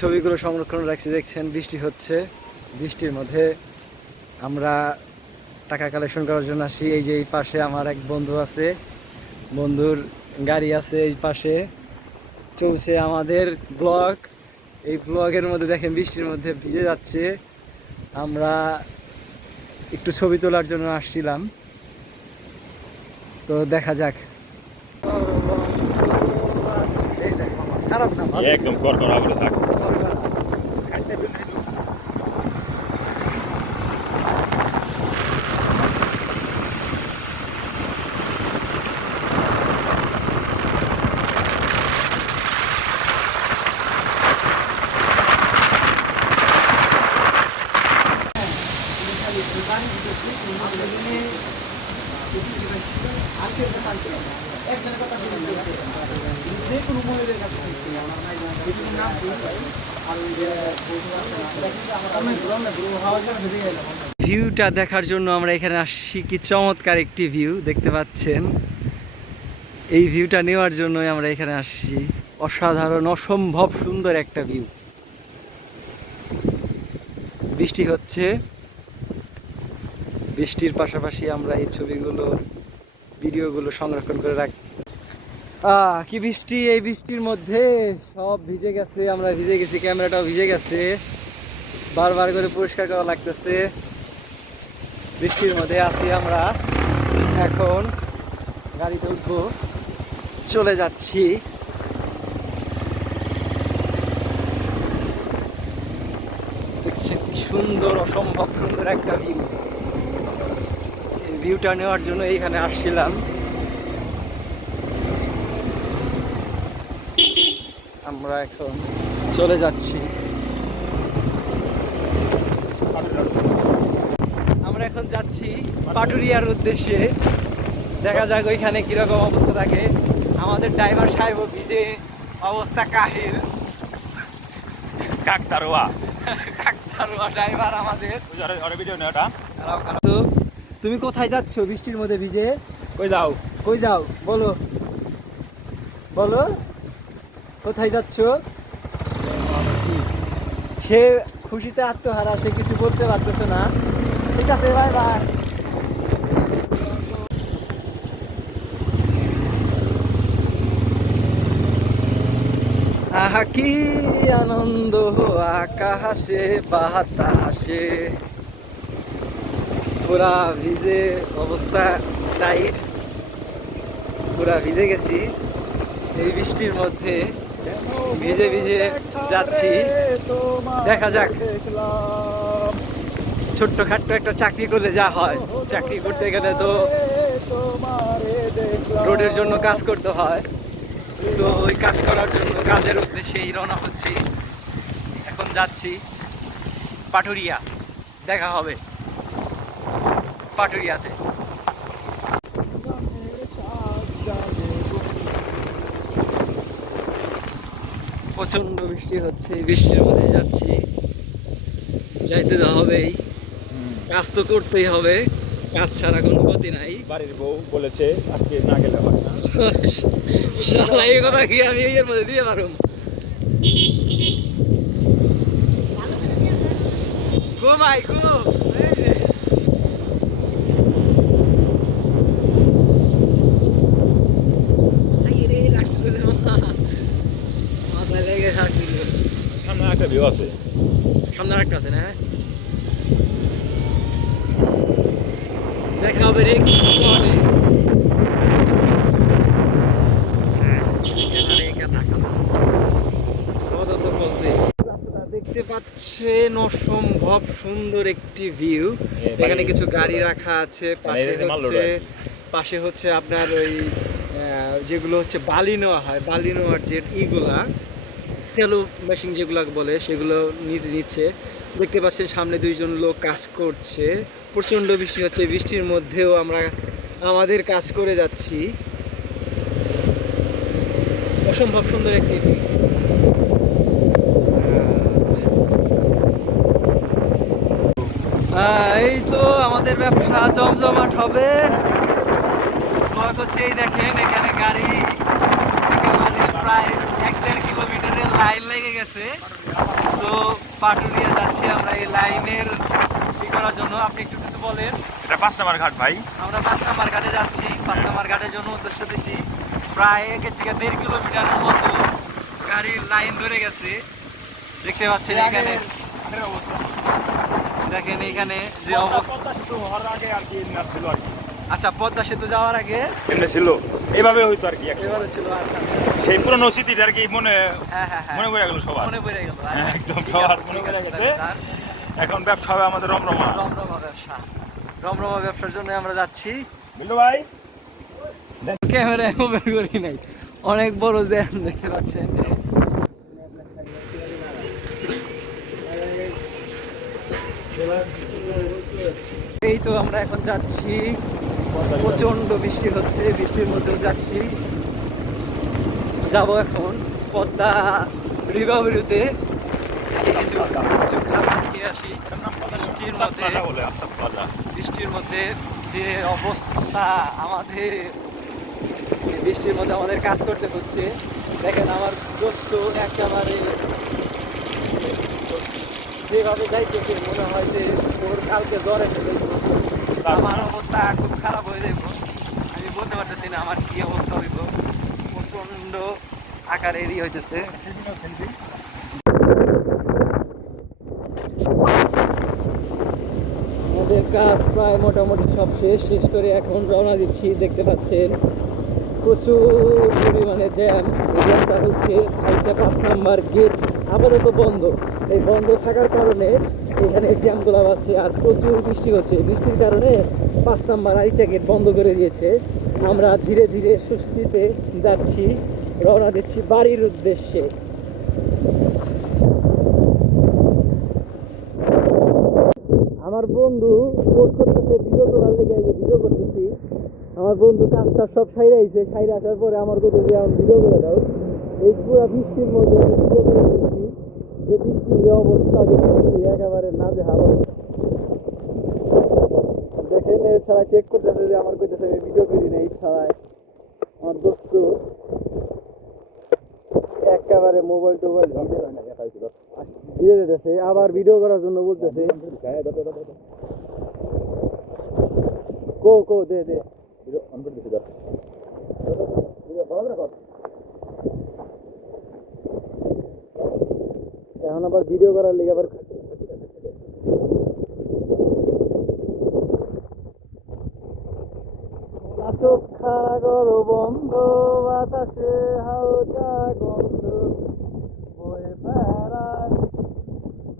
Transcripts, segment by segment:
ছবিগুলো সংরক্ষণ রাখছি। দেখছেন বৃষ্টি হচ্ছে, বৃষ্টির মধ্যে আমরা টাকা কালেকশন করার জন্য আসি। এই যে এই পাশে আমার এক বন্ধু আছে, বন্ধুর গাড়ি আছে এই পাশে, চলছে আমাদের ব্লগ। এই ব্লগের মধ্যে দেখেন বৃষ্টির মধ্যে ভিজে যাচ্ছে। আমরা একটু ছবি তোলার জন্য আসছিলাম, তো দেখা যাক। খারাপ না, একদম কড়কড়া করে থাক। ভিউটা দেখার জন্য আমরা এখানে আসছি। কি চমৎকার একটি ভিউ দেখতে পাচ্ছেন। এই ভিউটা নেওয়ার জন্যই আমরা এখানে আসছি। অসাধারণ, অসম্ভব সুন্দর একটা ভিউ। বৃষ্টি হচ্ছে, বৃষ্টির পাশাপাশি আমরা এই ছবিগুলো, ভিডিওগুলো সংরক্ষণ করে রাখি। কি বৃষ্টি! এই বৃষ্টির মধ্যে সব ভিজে গেছে, আমরা ভিজে গেছি, ক্যামেরাটাও ভিজে গেছে, বারবার করে পরিষ্কার করা লাগতেছে। বৃষ্টির মধ্যে আছি আমরা, এখন গাড়িতে উঠবো, চলে যাচ্ছি। দেখছেন কি সুন্দর, অসম্ভব সুন্দর একটা ভিউ। এই ভিউটা নেওয়ার জন্য এইখানে আসছিলাম। আমরা এখন চলে যাচ্ছি। আমরা এখন যাচ্ছি পাটুরিয়ার উদ্দেশ্যে। দেখা যাক ওইখানে কিরকম অবস্থা থাকে। আমাদের ড্রাইভার সাহেব ভিজে অবস্থা কাহিল। কাকতারোয়া কাকতারুয়া ড্রাইভার আমাদের। ভিডিও নেওয়াটা। তো তুমি কোথায় যাচ্ছ বৃষ্টির মধ্যে ভিজে? কই যাও? কই যাও বলো, বলো কোথায় যাচ্ছ? সে খুশিতে আত্মহারা, সে কিছু বলতে পারতেছে না। ঠিক আছে, বাই বাই। আহা কি আনন্দ আকাশে বাতাসে, পুরা ভিজে অবস্থা টাইট, পুরা ভিজে গেছি এই বৃষ্টির মধ্যে, ভিজে ভিজে যাচ্ছি। দেখা যাক, ছোট্ট খাট্ট একটা চাকরি করলে যা হয়, চাকরি করতে গেলে তো রোডের জন্য কাজ করতে হয়। তো ওই কাজ করার জন্য, কাজের উদ্দেশ্যেই রওনা হচ্ছি। এখন যাচ্ছি পাটুরিয়া, দেখা হবে পাটুরিয়াতে। প্রচন্ড বৃষ্টি হচ্ছে, এই বৃষ্টির মধ্যে যাচ্ছি, যাইতে তো হবেই, কাজ তো করতেই হবে, কাজ ছাড়া কোনো গতি নাই। বাড়ির বউ বলেছে আজকে না গেলে হয় না। শালা এই কথা কি আমি এর মধ্যে দিয়ে পারুম? গো ভাই গো, মাথায় লেগে থাকছিল। সামনে একটা ভিউ আছে, সামনে একটা আছে না? দেখা হবে রে দেখতে পাচ্ছেন, অসম্ভব সুন্দর একটি ভিউ। এখানে কিছু গাড়ি রাখা আছে, পাশে হচ্ছে আপনার ওই যেগুলো হচ্ছে বালি নেওয়া হয়, বালি নেওয়ার যে ইগুলা সেলো মেশিন যেগুলো বলে, সেগুলো নিচ্ছে। দেখতে পাচ্ছেন সামনে দুইজন লোক কাজ করছে। প্রচণ্ড বৃষ্টি হচ্ছে, বৃষ্টির মধ্যেও আমরা আমাদের কাজ করে যাচ্ছি। অসম্ভব সুন্দর একটি ভিউ। এই তো আমাদের ব্যবসা জমজমাট হবে। হচ্ছে এই দেখেন, এখানে গাড়ি একেবারে প্রায় 1-1.5 কিলোমিটারের লাইন লেগে গেছে। পাটুরিয়া যাচ্ছি আমরা এই লাইনের ই করার জন্য। আপনি একটু কিছু বলেন। এটা 5 নম্বর ঘাট ভাই। আমরা 5 নাম্বার ঘাটে যাচ্ছি। 5 নাম্বার ঘাটের জন্য উদ্দেশ্য দিছি প্রায় 1 থেকে 1.5 কিলোমিটারের মতো গাড়ির লাইন ধরে গেছে। দেখতে পাচ্ছেন এখানে, দেখেন এখানে যে অবস্থা। হওয়ার আগে আর কি না ছিল আর কি। আচ্ছা, পদ্মা সেতু যাওয়ার আগে এমনি ছিল, এইভাবে হইতো আর কি। এবারে ছিল। আচ্ছা আচ্ছা আচ্ছা। সেই পুরনো স্মৃতিটা আর কি হ্যাঁ হ্যাঁ হ্যাঁ, মনে পড়ে গেল সবার। মনে পড়ে গেল। আচ্ছা, একদম ঠিক সবার আছে, মনে ঠিক পড়ে আছে, গেছে। তার এখন ব্যবসা হবে আমাদের রমরমা। রমরমা ব্যবসা, রমরমা ব্যবসার জন্য আমরা যাচ্ছি। বিল্লু ভাই ক্যামেরায় ওপেন করি নাই, অনেক বড় জ্যাম দেখতে পাচ্ছেন। এই তো আমরা এখন যাচ্ছি, প্রচন্ড বৃষ্টি হচ্ছে, বৃষ্টির মধ্যেও যাচ্ছি। যাব এখন পদ্মা রিভারিতে কিছু কিছু খাবার খেয়ে আসি। বৃষ্টির মধ্যে, বলে আফতাব প্লাজা। বৃষ্টির মধ্যে যে অবস্থা আমাদের, এই বৃষ্টির মধ্যে আমাদের কাজ করতে হচ্ছে। দেখেন আমার দোস্ত একেবারে যেভাবে যাইতেছে মনে হয় যে ওর কালকে জ্বর এসে যাইব। আমার অবস্থা খুব খারাপ হয়ে যাইব, আমি বলতে পারতেছি না আমার কি অবস্থা হইব। প্রচন্ড আকারে এরি হইতেছে। আমাদের কাজ প্রায় মোটামুটি সব শেষ করে এখন রওনা দিচ্ছি। দেখতে পাচ্ছেন প্রচুর পরিমাণে জ্যাম। এই জ্যামটা হচ্ছে 5 নাম্বার গেট আপাতত বন্ধ। এই বন্ধ থাকার কারণে এখানে জ্যামগুলো বাড়ছে, আর প্রচুর বৃষ্টি হচ্ছে। বৃষ্টির কারণে 5 নাম্বার আরিচা গেট বন্ধ করে দিয়েছে। আমরা ধীরে ধীরে স্বস্তিতে যাচ্ছি, রওনা দিচ্ছি বাড়ির উদ্দেশ্যে। আমার বন্ধু পোস্ট করতেছে ভিডিও তোলার লেগে, যে ভিডিও করতেছি। আমার বন্ধু কাজটা সব সাইরে আইছে, সাইরে আসার পরে আমার কথা যে আমি ভিডিও করে দাও। এই পুরো বৃষ্টির মধ্যে আমি ভিডিও করে দিচ্ছি, যে বৃষ্টির যে অবস্থা দেখতেছি একেবারে না যে হাওয়া। দেখেন এর ছাড়া চেক করতেছে যে আমার কইতেছে আমি ভিডিও করি না। এই ছাড়ায় আমার দোস্ত একেবারে মোবাইল টোবাইল দিয়ে দিতেছে, আবার ভিডিও করার জন্য বলতেছে। কো দে দে এখন আবার ভিডিও করার লিগে আবার চোখ খাড়া করো বন্ধ, বাতাসে হালকা গন্ধ বয়ে বেড়ায়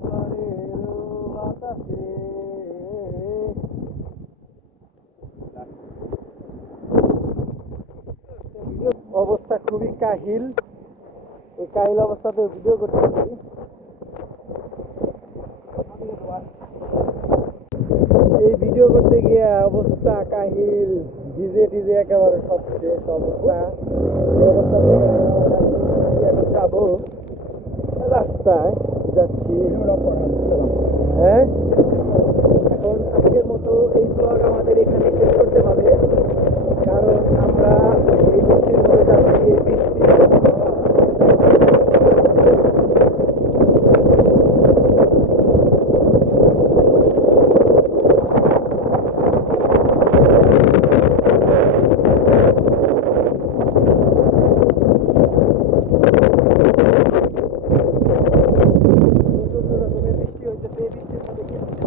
ঘরের বাতাসে। অবস্থা খুবই কাহিল, এই কাহিল অবস্থাতে ভিডিও করতেছি। এই ভিডিও করতে গিয়ে অবস্থা কাহিল, ডিজে একেবারে সব শেষ অবস্থা। এই অবস্থা যাবো, রাস্তায় যাচ্ছি। হ্যাঁ, এখন আজকের মতো এই ব্লগ আমাদের এখানে শেষ করতে হবে, কারণ আমরা এই বৃষ্টির মধ্যে যাচ্ছি। এই বৃষ্টি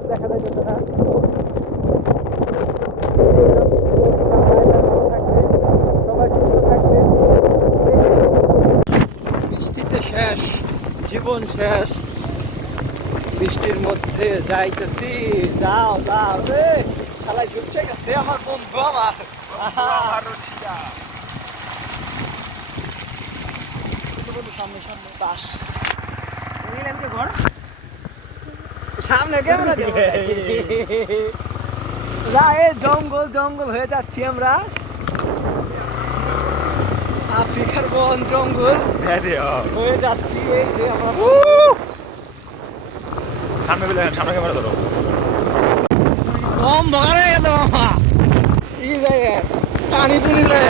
দেখা যাইতেছে না। সবাই সুস্থ থাকবেন। বৃষ্টিতে শেষ, জীবন শেষ। বৃষ্টির মধ্যে যাইতেছি, যাও রে শালাই ঢুকছে গেছে আমার বন্ধু আমার। সামনে সামনে বাস ঘর সামনে ক্যামেরা দেবো। জঙ্গল হয়ে যাচ্ছি আমরা, আফ্রিকার বন জঙ্গল হয়ে যাচ্ছি। এই যে আমরা সামনে ক্যামেরা ধরো। কম ধরে গেল মামা, ই যায় পানি পুনি যায়।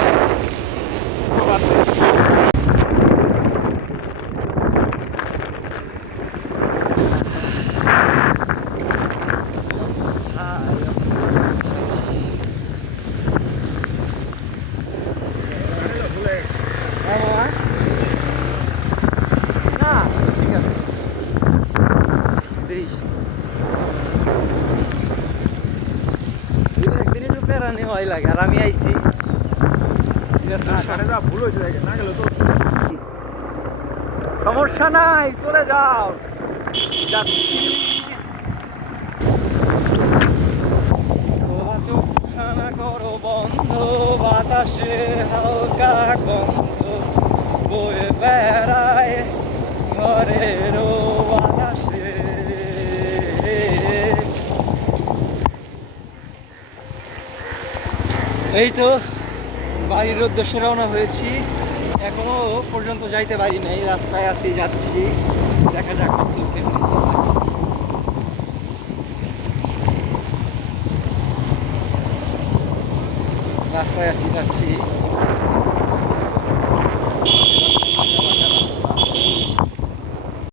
ভালোই লাগে। আর আমি আইছি ভুল হয়েছে দেখেন, না গেলে তো সমস্যা নাই, চলে যাও। যাচ্ছি। খোলা চোখখানা করো বন্ধ, বাতাসে হালকা গন্ধ বয়ে বেড়ায় ঘরেরও বাতাসে। এই তো বাড়ির উদ্দেশ্যে রওনা হয়েছি। এখনো পর্যন্ত যাইতে পারি নাই, রাস্তায় আছি, যাচ্ছি। দেখা যাক কতদূর কি হয়। রাস্তায় আছি, যাচ্ছি।